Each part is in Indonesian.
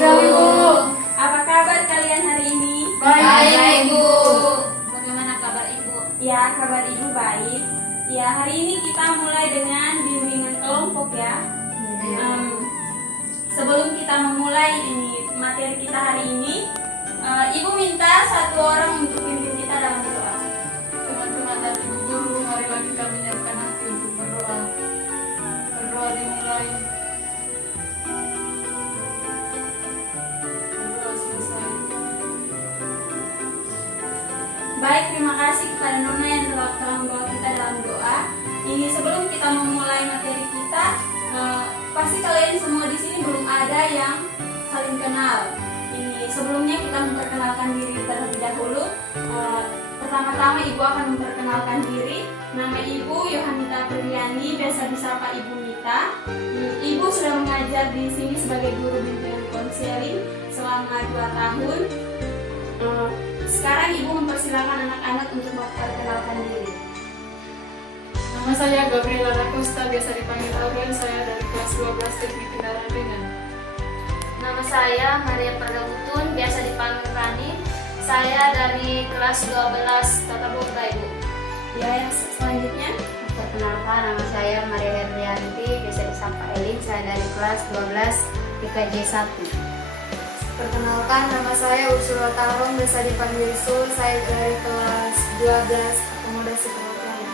Ibu. Apa kabar kalian hari ini? Baik, Ibu. Bagaimana kabar Ibu? Ya, kabar Ibu baik. Ya, hari ini kita mulai dengan bimbingan kelompok ya. Sebelum kita memulai ini materi kita hari ini, Ibu minta satu orang untuk pimpin kita dalam doa. Teman-teman dan Ibu Guru, marilah kita menyiapkan hati untuk berdoa. Berdoa dimulai. Berdoa selesai. Baik, terima kasih kepada Nona yang telah membawa kita dalam doa. Ini sebelum kita memulai materi kita, pasti kalian semua di sini belum ada yang saling kenal. Ini sebelumnya kita memperkenalkan diri terlebih dahulu. Pertama-tama Ibu akan memperkenalkan diri. Nama Ibu Yohanita Priyani, biasa disapa Ibu Nita. Ibu sudah mengajar di sini sebagai guru bimbingan konseling selama 2 tahun. Sekarang Ibu mempersilakan anak-anak untuk memperkenalkan diri. Nama saya Gabriela Rakosta, biasa dipanggil Aurel. Saya dari kelas 12 Teknik Kendaraan Ringan. Nama saya Maria Perdabutun, biasa dipanggil Rani. Saya dari kelas 12 Tata Boga, Ibu. Ya, yang selanjutnya. Perkenalkan, nama saya Maria Herlianti, biasa disapa Elin. Saya dari kelas 12 IKJ 1. Perkenalkan, nama saya Ursula Tarong, biasa dipanggil Sul. Saya dari kelas 12 Akomodasi Perhotelan.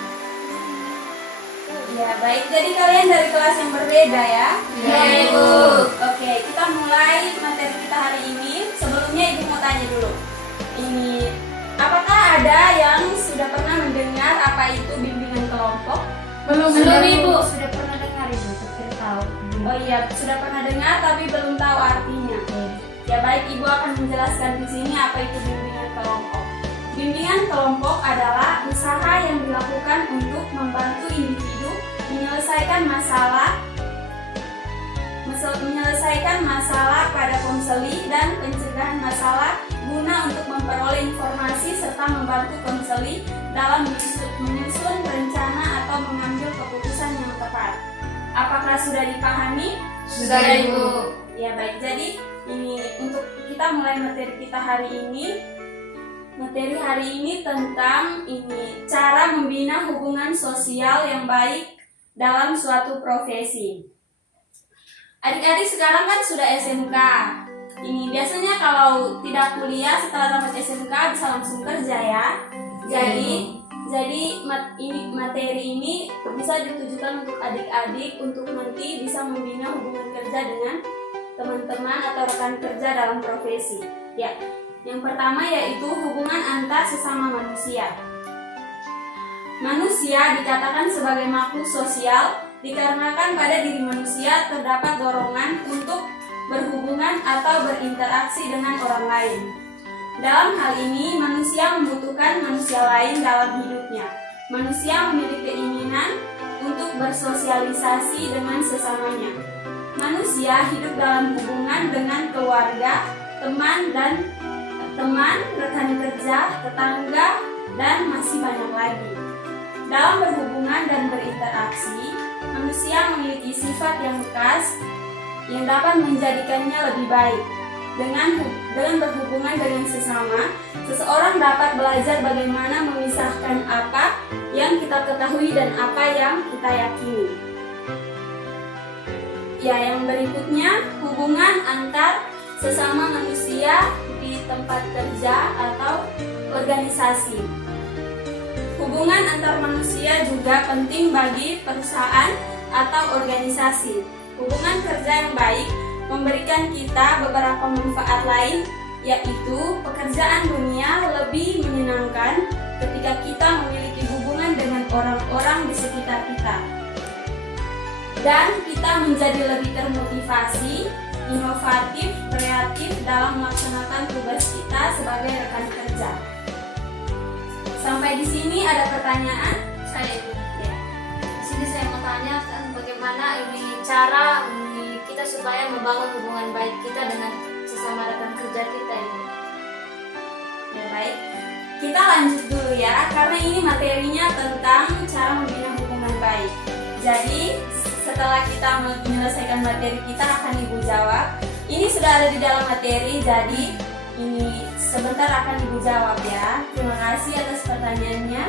Ya, baik. Jadi kalian dari kelas yang berbeda ya? Iya, Ibu. Oke, kita mulai materi kita hari ini. Sebelumnya Ibu mau tanya dulu. Ini, apakah ada yang sudah pernah mendengar apa itu bimbingan kelompok? Belum, Ibu. Sudah pernah dengar Ibu, tapi tahu. Oh iya, sudah pernah dengar tapi belum tahu artinya. Ya baik, Ibu akan menjelaskan di sini apa itu bimbingan kelompok. Bimbingan kelompok adalah usaha yang dilakukan untuk membantu individu menyelesaikan masalah pada konseli dan pencegahan masalah guna untuk memperoleh informasi serta membantu konseli dalam menyusun rencana atau mengambil keputusan yang tepat. Apakah sudah dipahami? Sudah, Ibu. Ya baik, jadi ini untuk kita mulai materi kita hari ini. Materi hari ini tentang cara membina hubungan sosial yang baik dalam suatu profesi. Adik-adik sekarang kan sudah SMK. Ini biasanya kalau tidak kuliah setelah tamat SMK bisa langsung kerja ya. Jadi materi ini bisa ditujukan untuk adik-adik untuk nanti bisa membina hubungan kerja dengan teman-teman atau rekan kerja dalam profesi. Ya, yang pertama yaitu hubungan antar sesama manusia. Manusia dikatakan sebagai makhluk sosial dikarenakan pada diri manusia terdapat dorongan untuk berhubungan atau berinteraksi dengan orang lain. Dalam hal ini, manusia membutuhkan manusia lain dalam hidupnya. Manusia memiliki keinginan untuk bersosialisasi dengan sesamanya. Manusia hidup dalam hubungan dengan keluarga, teman, rekan kerja, tetangga, dan masih banyak lagi. Dalam berhubungan dan berinteraksi, manusia memiliki sifat yang khas yang dapat menjadikannya lebih baik. Dengan berhubungan dengan sesama, seseorang dapat belajar bagaimana memisahkan apa yang kita ketahui dan apa yang kita yakini. Ya, yang berikutnya, hubungan antar sesama manusia di tempat kerja atau organisasi. Hubungan antar manusia juga penting bagi perusahaan atau organisasi. Hubungan kerja yang baik memberikan kita beberapa manfaat lain, yaitu pekerjaan dunia lebih menyenangkan ketika kita memiliki hubungan dengan orang-orang di sekitar kita. Dan kita menjadi lebih termotivasi, inovatif, kreatif dalam melaksanakan tugas kita sebagai rekan kerja. Sampai di sini ada pertanyaan? Saya, Ibu. Ya. Di sini saya mau tanya bagaimana cara kita supaya membangun hubungan baik kita dengan sesama rekan kerja kita, Ibu. Ya baik. Kita lanjut dulu ya, karena ini materinya tentang cara membina hubungan baik. Jadi setelah kita menyelesaikan materi kita akan Ibu jawab. Ini sudah ada di dalam materi, jadi ini sebentar akan Ibu jawab ya. Terima kasih atas pertanyaannya.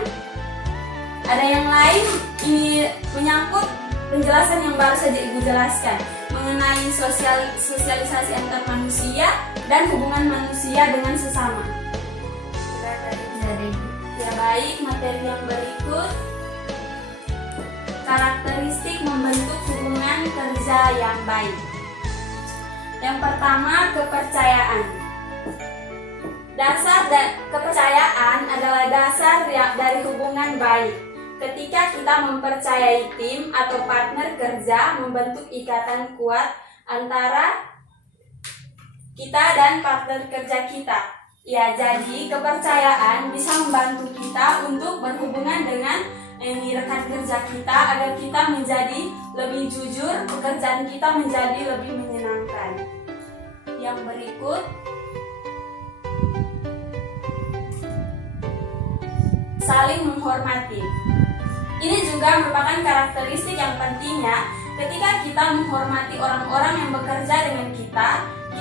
Ada yang lain? Ini menyangkut penjelasan yang baru saja Ibu jelaskan mengenai sosialisasi antar manusia dan hubungan manusia dengan sesama. Ya baik, materi yang berikut karakteristik membentuk hubungan kerja yang baik. Yang pertama, kepercayaan. Kepercayaan adalah dasar dari hubungan baik. Ketika kita mempercayai tim atau partner kerja, membentuk ikatan kuat antara kita dan partner kerja kita. Ya, jadi kepercayaan bisa membantu kita untuk berhubungan dengan rekan kerja kita agar kita menjadi lebih jujur, pekerjaan kita menjadi lebih menyenangkan. Yang berikut, saling menghormati. Ini juga merupakan karakteristik yang pentingnya. Ketika kita menghormati orang-orang yang bekerja dengan kita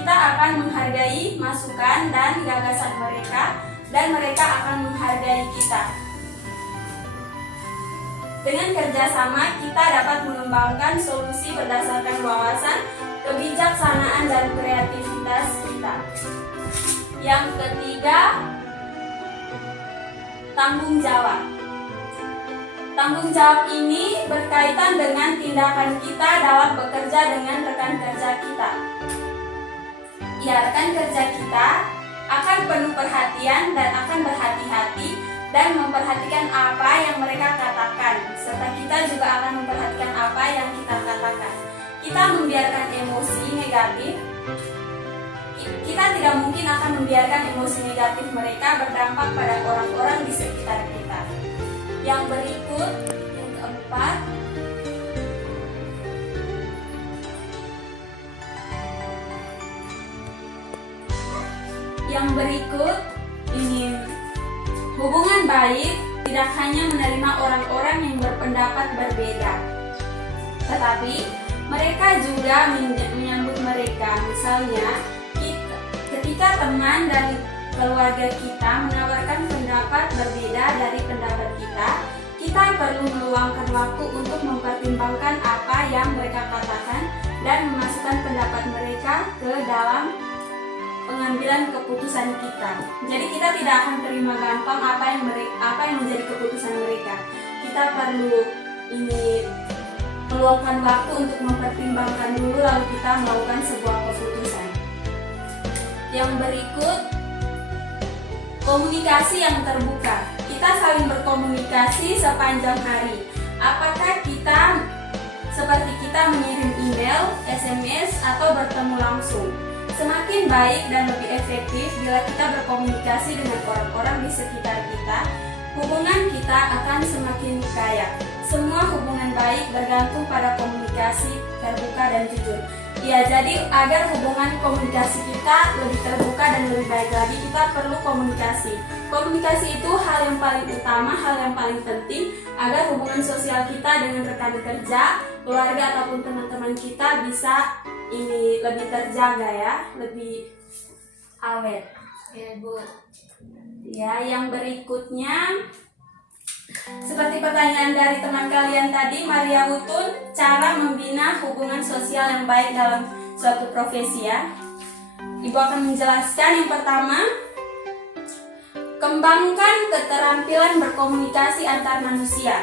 akan menghargai masukan dan gagasan mereka, dan mereka akan menghargai kita. Dengan kerjasama, kita dapat mengembangkan solusi berdasarkan wawasan, kebijaksanaan, dan kreativitas kita. Yang ketiga, tanggung jawab. Tanggung jawab ini berkaitan dengan tindakan kita dalam bekerja dengan rekan kerja kita. Ya, rekan kerja kita akan penuh perhatian dan akan berhati-hati dan memperhatikan apa yang mereka katakan, serta kita juga akan memperhatikan apa yang kita katakan. Kita membiarkan emosi negatif. Kita tidak mungkin akan membiarkan emosi negatif mereka berdampak pada orang-orang di sekitar kita. Yang berikut, yang keempat, ini hubungan baik tidak hanya menerima orang-orang yang berpendapat berbeda, tetapi mereka juga menyambut mereka. Misalnya, ketika teman dan keluarga kita menawarkan pendapat berbeda dari pendapat kita perlu meluangkan waktu untuk mempertimbangkan apa yang mereka katakan dan memasukkan pendapat mereka ke dalam pengambilan keputusan kita. Jadi kita tidak akan terima gampang apa yang menjadi keputusan mereka. Kita perlu meluangkan waktu untuk mempertimbangkan dulu, lalu kita melakukan sebuah keputusan. Yang berikut, komunikasi yang terbuka. Kita saling berkomunikasi sepanjang hari. Apakah seperti kita mengirim email, SMS, atau bertemu langsung? Semakin baik dan lebih efektif bila kita berkomunikasi dengan orang-orang di sekitar kita, hubungan kita akan semakin kaya. Semua hubungan baik bergantung pada komunikasi terbuka dan jujur. Ya, jadi agar hubungan komunikasi kita lebih terbuka dan lebih baik lagi, kita perlu komunikasi. Komunikasi itu hal yang paling utama, hal yang paling penting agar hubungan sosial kita dengan rekan kerja, keluarga ataupun teman-teman kita bisa lebih terjaga ya, lebih awet. Ya, Bu. Ya, yang berikutnya seperti pertanyaan dari teman kalian tadi, Maria Hutun, cara membina hubungan sosial yang baik dalam suatu profesi ya. Ibu akan menjelaskan. Yang pertama, kembangkan keterampilan berkomunikasi antar manusia.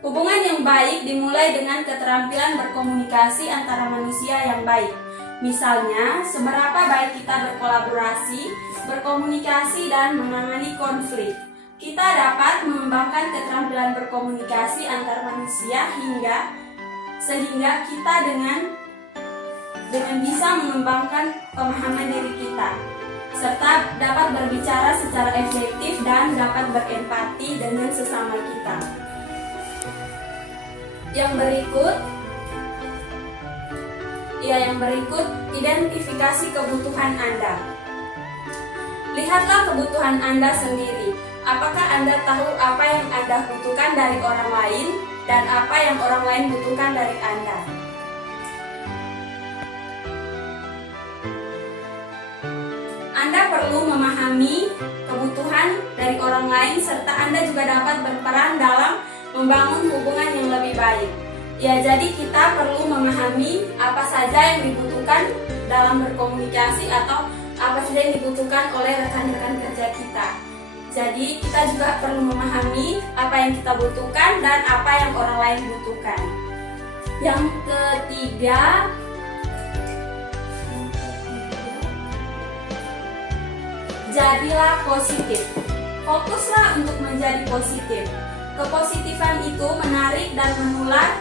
Hubungan yang baik dimulai dengan keterampilan berkomunikasi antara manusia yang baik. Misalnya, seberapa baik kita berkolaborasi, berkomunikasi, dan menangani konflik. Kita dapat mengembangkan keterampilan berkomunikasi antar manusia sehingga kita dengan bisa mengembangkan pemahaman diri kita, serta dapat berbicara secara efektif dan dapat berempati dengan sesama kita. Yang berikut, identifikasi kebutuhan Anda. Lihatlah kebutuhan Anda sendiri. Apakah Anda tahu apa yang Anda butuhkan dari orang lain dan apa yang orang lain butuhkan dari Anda? Anda perlu memahami kebutuhan dari orang lain serta Anda juga dapat berperan dalam membangun hubungan yang lebih baik. Ya, jadi kita perlu memahami apa saja yang dibutuhkan dalam berkomunikasi atau apa saja yang dibutuhkan oleh rekan-rekan kerja kita. Jadi kita juga perlu memahami apa yang kita butuhkan dan apa yang orang lain butuhkan. Yang ketiga, jadilah positif. Fokuslah untuk menjadi positif. Kepositifan itu menarik dan menular,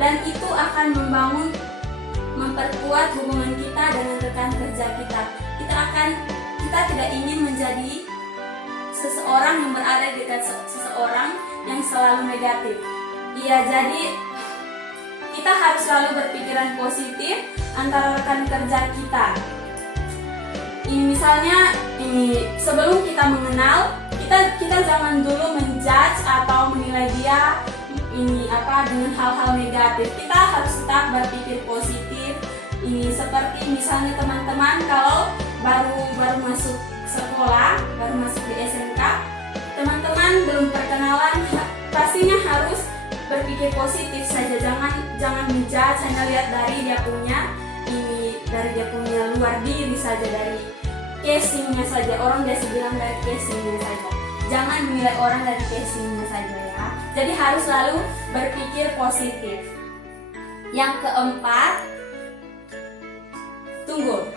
dan itu akan memperkuat hubungan kita dengan rekan kerja kita. Kita tidak ingin menjadi seseorang yang berada di dekat seseorang yang selalu negatif. Iya, jadi kita harus selalu berpikiran positif antara rekan kerja kita. Ini misalnya, sebelum kita mengenal, kita jangan dulu menjudge atau menilai dia dengan hal-hal negatif. Kita harus tetap berpikir positif. Ini seperti misalnya teman-teman kalau baru masuk sekolah, baru masuk di SMK, teman-teman belum perkenalan, pastinya harus berpikir positif saja. Jangan menjudge hanya lihat dari dia punya luar diri saja, dari casingnya saja. Orang biasa bilang dari casingnya saja. Jangan menilai orang dari casingnya saja ya. Jadi harus selalu berpikir positif. Yang keempat, tunggu.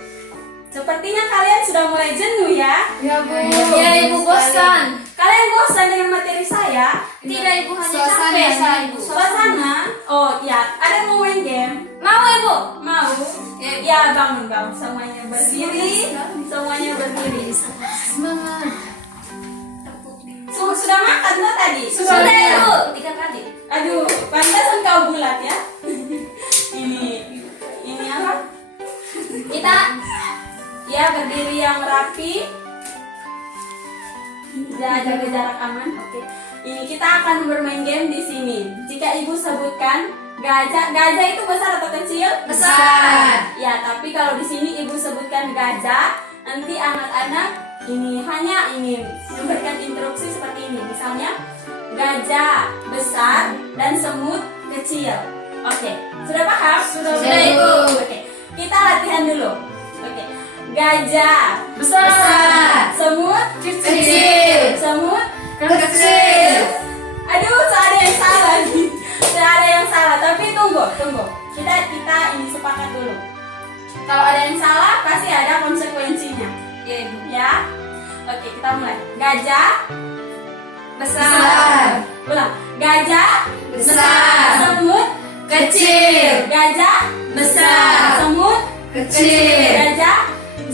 Sepertinya kalian sudah mulai jenuh ya. Ya Bu. Ya Ibu bosan. Kalian bosan dengan materi saya? Tidak Ibu, hanya Suasana capek ya, saya Ibu. Suasana? Oh ya, ada yang mau main game? Mau Ibu? Mau? Ya, bangun. Semuanya berdiri. Semuanya berdiri. Semangat. Sudah makan tuh tadi? Sudah Ibu, 3 kali. Aduh, pantasan kau bulat ya. Ini apa? Kita Ya, berdiri yang rapi. Jaga jarak aman. Oke. Ini kita akan bermain game di sini. Jika Ibu sebutkan gajah itu besar atau kecil? besar. Ya, tapi kalau di sini Ibu sebutkan gajah, nanti anak-anak hanya memberikan instruksi seperti ini. Misalnya, gajah besar dan semut kecil. Oke, sudah paham? Sudah, Ibu. Oke, kita latihan dulu. Oke, gajah Besar. semut Kecil. semut Kecil. Aduh, ada yang salah nih. Ada yang salah, tapi tunggu. Kita ini sepakat dulu. Kalau ada yang salah, pasti ada konsekuensinya. Ya Ibu. Ya. Oke, kita mulai. Gajah Besar. ulang. Gajah Besar. semut Kecil. gajah Besar. semut Kecil. gajah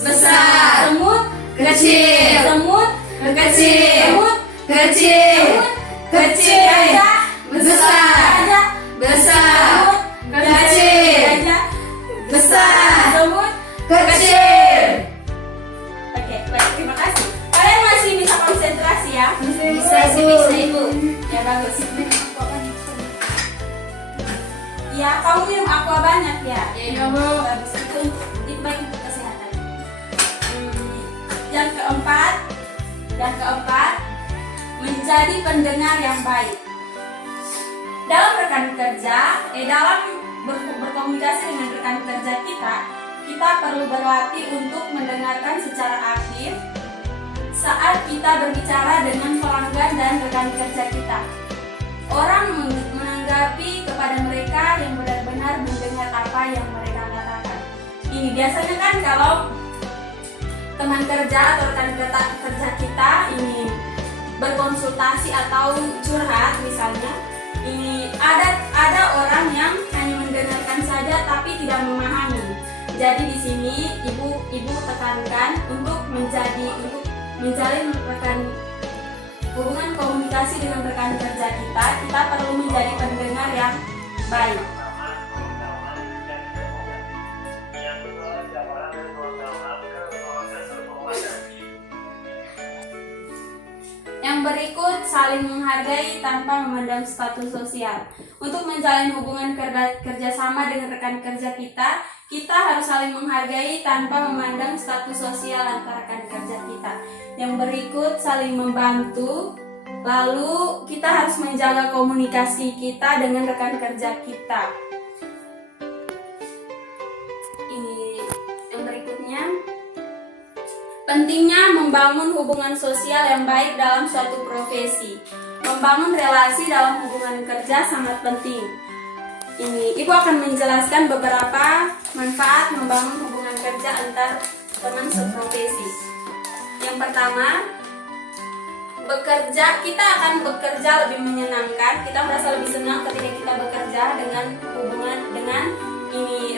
Besar. semut Kecil. semut Kecil. semut Kecil. Kecil. gajah Besar. gajah Besar. Kecil. gajah Besar. semut. Kecil. Oke, baik, terima kasih. Kalian masih bisa konsentrasi ya? Bisa Ibu. Ya, bagus. Ya, kamu minum aqua banyak ya? Ya Bu. Bagus, itu baik untuk kesehatan. Yang keempat, menjadi pendengar yang baik. Dalam rekan kerja, dalam berkomunikasi dengan rekan kerja kita perlu berlatih untuk mendengarkan secara aktif saat kita berbicara dengan pelanggan dan rekan kerja kita. Orang menanggapi kepada mereka yang benar-benar mendengar apa yang mereka katakan. Ini biasanya kan kalau teman kerja atau rekan kerja kita ini berkonsultasi atau curhat misalnya, ini ada orang yang hanya mendengarkan saja tapi tidak memahami. Jadi di sini ibu tekankan untuk menjalin hubungan komunikasi dengan rekan kerja kita perlu menjadi pendengar yang baik. Yang berikut saling menghargai tanpa memandang status sosial. Untuk menjalin hubungan kerjasama dengan rekan kerja kita harus saling menghargai tanpa memandang status sosial antara rekan kerja kita. Yang berikut, saling membantu. Lalu kita harus menjaga komunikasi kita dengan rekan kerja kita. Ini yang berikutnya. Pentingnya membangun hubungan sosial yang baik dalam suatu profesi. Membangun relasi dalam hubungan kerja sangat penting. Ibu akan menjelaskan beberapa manfaat membangun hubungan kerja antar teman seprofesi. Yang pertama, kita akan bekerja lebih menyenangkan. Kita merasa lebih senang ketika kita bekerja dengan hubungan dengan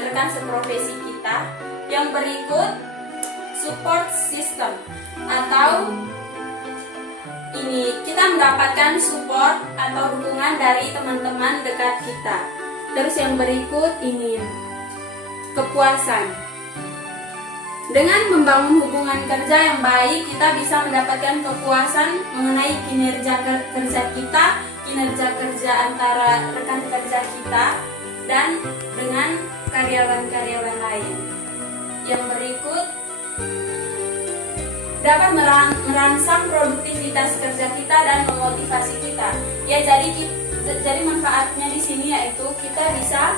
rekan seprofesi kita. Yang berikut, support system, atau kita mendapatkan support atau dukungan dari teman-teman dekat kita. Terus yang berikut kepuasan. Dengan membangun hubungan kerja yang baik, kita bisa mendapatkan kepuasan mengenai kinerja kerja kita, kinerja kerja antara rekan kerja kita, dan dengan karyawan-karyawan lain. Yang berikut, dapat merangsang produktivitas kerja kita dan memotivasi kita. Ya, jadi manfaatnya di sini yaitu kita bisa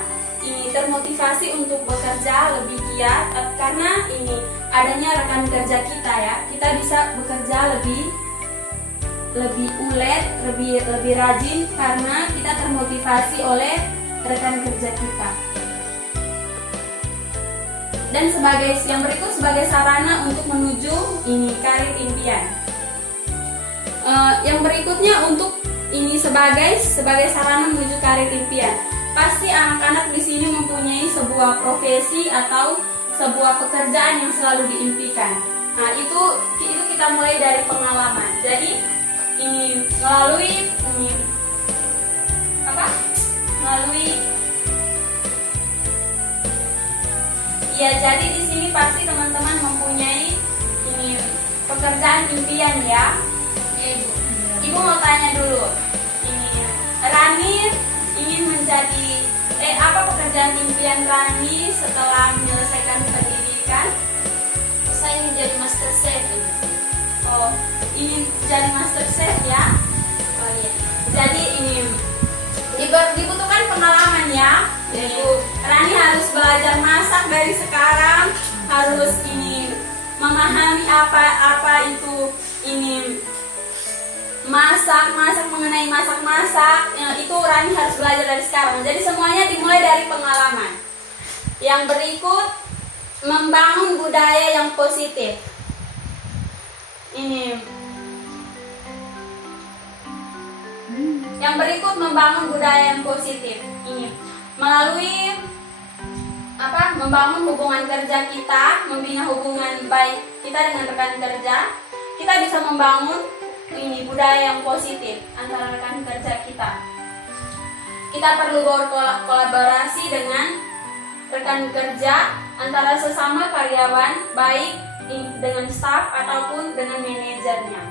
termotivasi untuk bekerja lebih giat karena adanya rekan kerja kita ya. Kita bisa bekerja lebih ulet, lebih rajin karena kita termotivasi oleh rekan kerja kita. Dan yang berikut sebagai sarana untuk menuju karir impian. Yang berikutnya untuk sebagai sarana menuju karir impian. Pasti anak-anak di sini mempunyai sebuah profesi atau sebuah pekerjaan yang selalu diimpikan. Nah, itu kita mulai dari pengalaman. Jadi jadi di sini pasti teman-teman mempunyai pekerjaan impian ya. Ibu mau tanya dulu. Rani ingin menjadi apa pekerjaan impian Rani setelah menyelesaikan pendidikan? Saya ingin jadi master chef. Oh, ingin jadi master chef ya? Oh iya. Jadi dibutuhkan pengalaman ya. Rani harus belajar masak dari sekarang, harus memahami apa itu masak mengenai masak itu Rani harus belajar dari sekarang. Jadi semuanya dimulai dari pengalaman. Yang berikut, membangun budaya yang positif. Yang berikut, membangun budaya yang positif. Melalui membangun hubungan kerja kita, membina hubungan baik kita dengan rekan kerja, kita bisa membangun budaya yang positif antara rekan kerja kita. Kita perlu berkolaborasi dengan rekan kerja antara sesama karyawan, baik dengan staf ataupun dengan manajernya.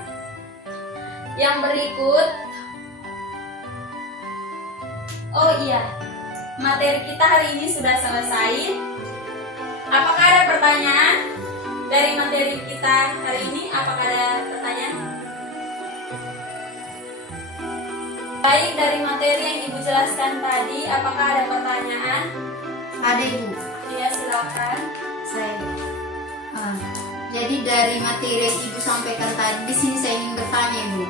Yang berikut, materi kita hari ini sudah selesai. Apakah ada pertanyaan dari materi kita hari ini? Apakah ada pertanyaan? Baik, dari materi yang Ibu jelaskan tadi, apakah ada pertanyaan? Ada, Ibu. Iya, silakan. Jadi dari materi yang Ibu sampaikan tadi, di sini saya ingin bertanya, Ibu.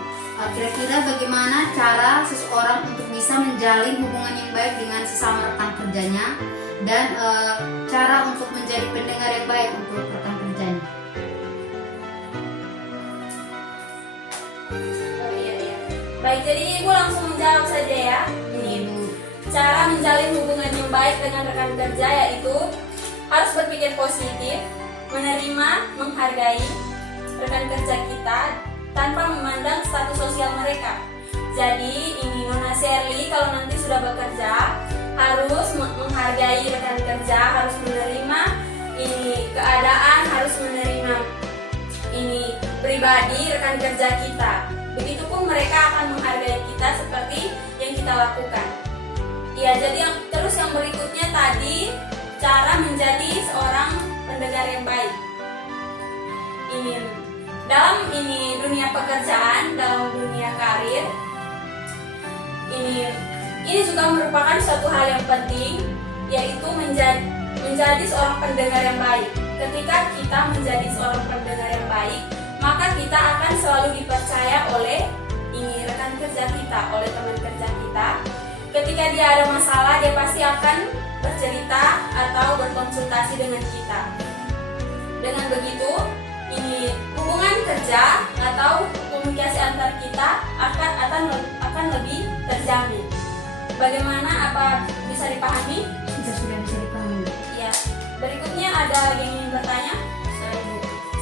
Kira-kira bagaimana cara seseorang untuk bisa menjalin hubungan yang baik dengan sesama rekan kerjanya, dan cara untuk menjadi pendengar yang baik untuk rekan kerjanya? Oh iya. Baik, jadi Ibu langsung menjawab saja ya. Ini, Ibu. Cara menjalin hubungan yang baik dengan rekan kerja yaitu harus berpikir positif, menerima, menghargai rekan kerja kita tanpa memandang status sosial mereka. Jadi Nona Sherly kalau nanti sudah bekerja harus menghargai rekan kerja, harus menerima keadaan, harus menerima pribadi rekan kerja kita. Begitupun mereka akan menghargai kita seperti yang kita lakukan. Ya, jadi terus yang berikutnya tadi cara menjadi seorang pendengar yang baik. Dalam dunia pekerjaan, dalam dunia karir, ini juga merupakan suatu hal yang penting, yaitu menjadi seorang pendengar yang baik. Ketika kita menjadi seorang pendengar yang baik, maka kita akan selalu dipercaya oleh rekan kerja kita, oleh teman kerja kita. Ketika dia ada masalah, dia pasti akan bercerita atau berkonsultasi dengan kita. Dengan begitu, hubungan kerja atau komunikasi antar kita akan lebih terjamin. Bagaimana, apa bisa dipahami? Sudah bisa dipahami. Ya. Berikutnya ada yang ingin bertanya? Saya Bu.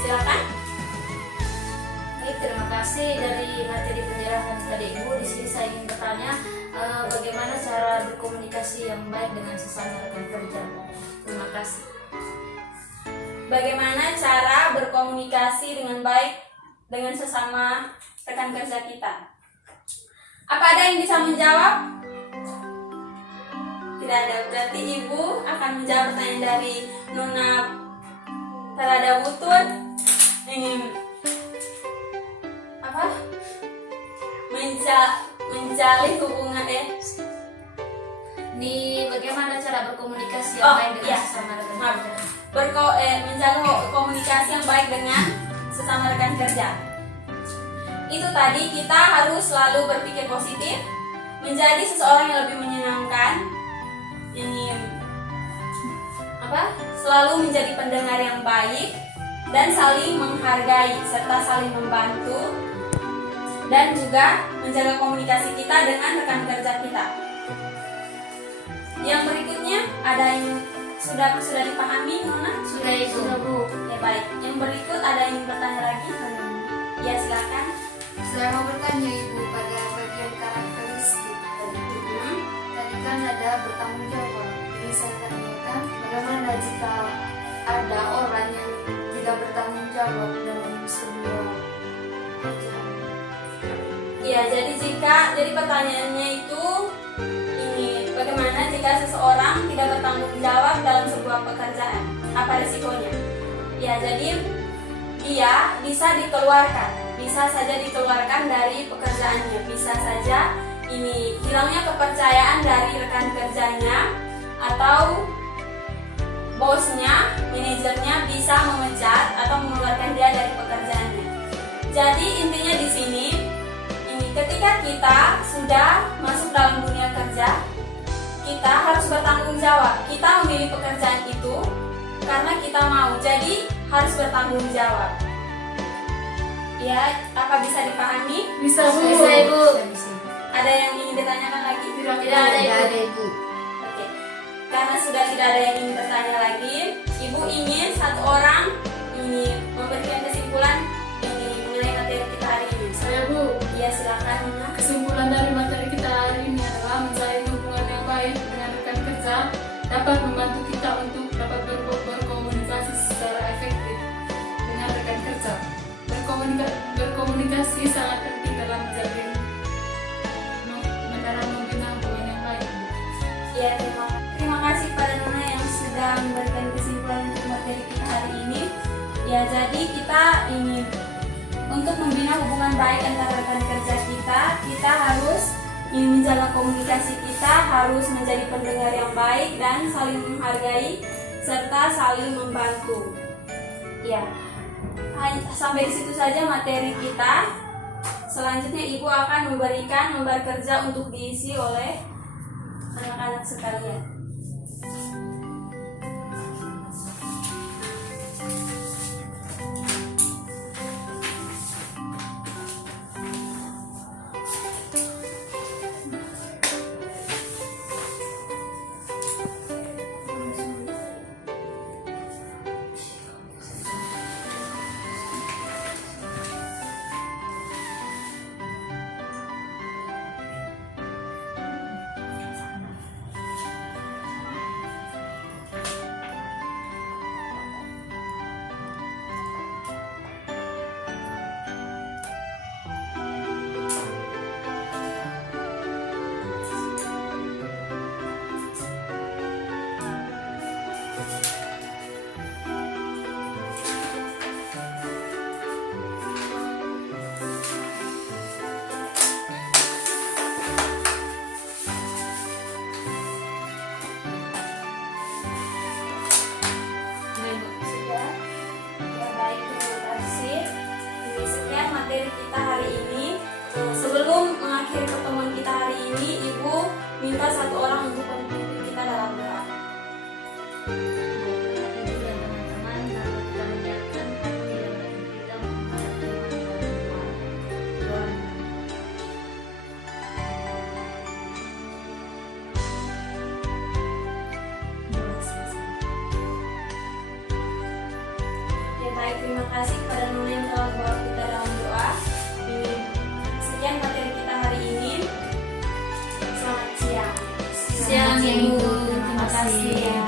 Silakan. Baik, terima kasih dari materi penjelasan tadi Ibu. Di sini saya ingin bertanya bagaimana cara berkomunikasi yang baik dengan sesama rekan kerja. Terima kasih. Bagaimana cara berkomunikasi dengan baik dengan sesama rekan kerja kita? Apa ada yang bisa menjawab? Tidak ada. Berarti Ibu akan menjawab pertanyaan dari Nona Terada Butut. Menjalin hubungan Ini bagaimana cara berkomunikasi yang Oh, baik dengan iya. sesama rekan Maaf. kerja. Menjalin komunikasi yang baik dengan sesama rekan kerja. Itu tadi kita harus selalu berpikir positif, menjadi seseorang yang lebih menyenangkan, selalu menjadi pendengar yang baik dan saling menghargai serta saling membantu, dan juga menjaga komunikasi kita dengan rekan kerja kita. Yang berikutnya ada yang sudah dipahami, Nona? Sudah Ibu. Bu. Ya baik. Yang berikut ada yang bertanya lagi? Ya silakan. Saya mau bertanya Ibu pada bagian karakteristik tadi kan ada bertanggung jawab. Jadi saya tanyakan bagaimana jika ada orang yang tidak bertanggung jawab dalam sebuah pekerjaan. Ya, jadi pertanyaannya itu bagaimana jika seseorang tidak bertanggung jawab dalam sebuah pekerjaan? Apa risikonya? Ya, jadi dia bisa saja dikeluarkan dari pekerjaannya, bisa saja hilangnya kepercayaan dari rekan kerjanya, atau bosnya, manajernya bisa memecat atau mengeluarkan dia dari pekerjaannya. Jadi intinya di sini, ketika kita sudah masuk dalam dunia kerja, kita harus bertanggung jawab. Kita memilih pekerjaan itu karena kita mau, jadi harus bertanggung jawab. Ya, apa bisa dipahami? Bisa Bu. Bisa Ibu. Ada yang ingin ditanyakan lagi? Tidak Tidak ada Tidak Ibu. ada Ibu. Oke. Karena sudah tidak ada yang ingin bertanya lagi, Ibu ingin satu orang memberikan kesimpulan mengenai materi kita hari ini. Saya Bu. Ya, silakan Nona. Kesimpulan dari materi kita hari ini adalah menjalin hubungan yang baik dengan rekan kerja dapat membantu kita untuk dapat berkomunikasi secara efektif dengan rekan kerja. Berkomunikasi sangat penting dalam membina hubungan yang baik. Ya, terima kasih pada Nona yang sudah memberikan kesimpulan untuk materi kita hari ini. Ya, jadi kita untuk membina hubungan baik antara rekan kerja kita harus menjaga komunikasi kita, harus menjadi pendengar yang baik dan saling menghargai serta saling membantu. Ya, sampai di situ saja materi kita. Selanjutnya Ibu akan memberikan lembar kerja untuk diisi oleh anak-anak sekalian. mengakhiri pertemuan kita hari ini, Ibu minta satu orang untuk memimpin kita dalam doa. Ibu dan teman-teman, mari kita menyiapkan hati dan batin kita untuk menghadap Tuhan dalam doa. Ya baik, terima kasih kepada Nona yang telah membawa kita dalam doa. Sekian materi kita hari ini. Selamat siang. Siang Ibu, terima kasih.